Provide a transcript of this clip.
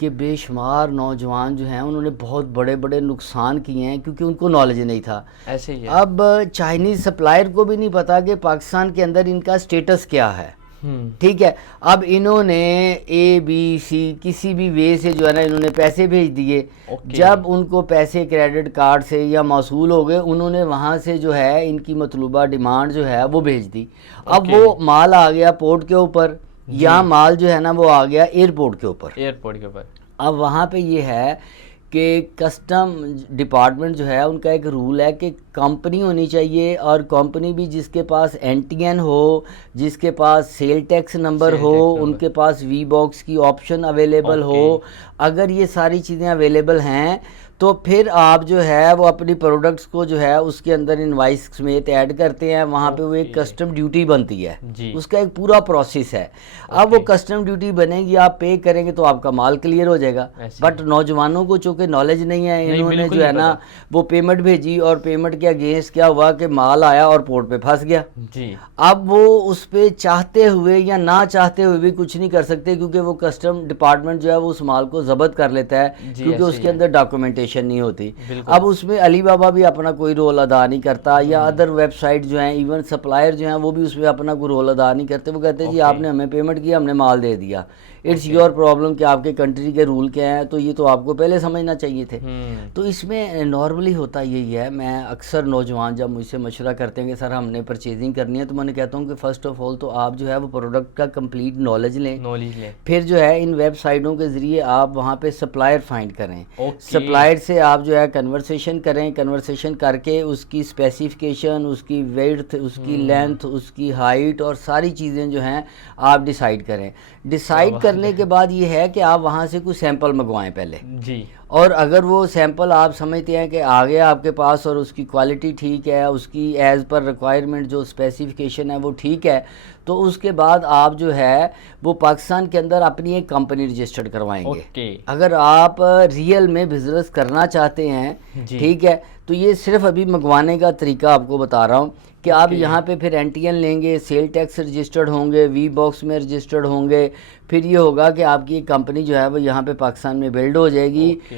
کہ بے شمار نوجوان جو ہیں انہوں نے بہت بڑے بڑے نقصان کیے ہیں کیونکہ ان کو نالج نہیں تھا. ایسے ہی ہے. اب چائنیز سپلائر کو بھی نہیں پتا کہ پاکستان کے اندر ان کا سٹیٹس کیا ہے. ٹھیک ہے, اب انہوں نے اے بی سی کسی بھی وے سے جو ہے نا انہوں نے پیسے بھیج دیے. جب ان کو پیسے کریڈٹ کارڈ سے یا موصول ہو گئے, انہوں نے وہاں سے جو ہے ان کی مطلوبہ ڈیمانڈ جو ہے وہ بھیج دی. اب وہ مال آ گیا پورٹ کے اوپر, یا مال جو ہے نا وہ آ گیا ایئرپورٹ کے اوپر. اب وہاں پہ یہ ہے کہ کسٹم ڈپارٹمنٹ جو ہے ان کا ایک رول ہے کہ کمپنی ہونی چاہیے, اور کمپنی بھی جس کے پاس این ٹی این ہو, جس کے پاس سیل ٹیکس نمبر ہو, ان کے پاس وی باکس کی آپشن اویلیبل ہو. اگر یہ ساری چیزیں اویلیبل ہیں تو پھر آپ جو ہے وہ اپنی پروڈکٹس کو جو ہے اس کے اندر انوائس سمیت ایڈ کرتے ہیں. وہاں پہ وہ ایک کسٹم ڈیوٹی بنتی ہے, اس کا ایک پورا پروسیس ہے. اب وہ کسٹم ڈیوٹی بنے گی, آپ پے کریں گے تو آپ کا مال کلیئر ہو جائے گا. بٹ نوجوانوں کو چونکہ نالج نہیں ہے, انہوں نے جو ہے نا وہ پیمنٹ بھیجی, اور پیمنٹ کے اگینسٹ کیا ہوا کہ مال آیا اور پورٹ پہ پھنس گیا. اب وہ اس پہ چاہتے ہوئے یا نہ چاہتے ہوئے بھی کچھ نہیں کر سکتے, کیونکہ وہ کسٹم ڈپارٹمنٹ جو ہے وہ اس مال کو ضبط کر لیتا ہے, کیونکہ اس کے اندر ڈاکومنٹیشن نہیں ہوتی. اب اس میں علی بابا بھی اپنا کوئی رول ادا نہیں کرتا, یا ادر ویب سائٹ جو ہیں, ایون سپلائر جو ہیں وہ بھی اس میں اپنا کوئی رول ادا نہیں کرتے. وہ کہتے ہیں جی آپ نے ہمیں پیمنٹ کیا, ہم نے مال دے دیا. اٹس یور پرابلم کہ آپ کے کنٹری کے رول کیا ہیں, تو یہ تو آپ کو پہلے سمجھنا چاہیے تھے. تو اس میں نارملی ہوتا یہی ہے. میں اکثر نوجوان جب مجھ سے مشورہ کرتے ہیں کہ سر ہم نے پرچیزنگ کرنی ہے, تو میں نے کہتا ہوں کہ فرسٹ آف آل تو آپ جو ہے وہ پروڈکٹ کا کمپلیٹ نالج لیں. پھر جو ہے ان ویب سائٹوں کے ذریعے آپ وہاں پہ سپلائر فائنڈ کریں. سپلائر سے آپ جو ہے کنورسیشن کریں. کنورسیشن کر کے اس کی اسپیسیفکیشن, اس کی ویڈتھ, اس کی لینتھ, اس کی ہائٹ اور ساری چیزیں جو ہیں آپ ڈیسائیڈ کریں. ڈیسائیڈ کرنے کے بعد یہ ہے کہ آپ وہاں سے کوئی سیمپل منگوائیں پہلے. اور اگر وہ سیمپل آپ سمجھتے ہیں کہ آ گیا آپ کے پاس اور اس کی کوالٹی ٹھیک ہے, اس کی ایز پر ریکوائرمنٹ جو اسپیسیفکیشن ہے وہ ٹھیک ہے, تو اس کے بعد آپ جو ہے وہ پاکستان کے اندر اپنی ایک کمپنی رجسٹرڈ کروائیں گے. اگر آپ ریئل میں بزنس کرنا چاہتے ہیں, ٹھیک ہے, تو یہ صرف ابھی منگوانے کا طریقہ آپ کو بتا رہا ہوں کہ آپ یہاں پہ پھر این ٹی این لیں گے, سیل ٹیکس رجسٹرڈ ہوں گے, وی باکس میں رجسٹرڈ ہوں گے. پھر یہ ہوگا کہ آپ کی ایک کمپنی جو ہے وہ یہاں پہ پاکستان میں بلڈ ہو جائے گی.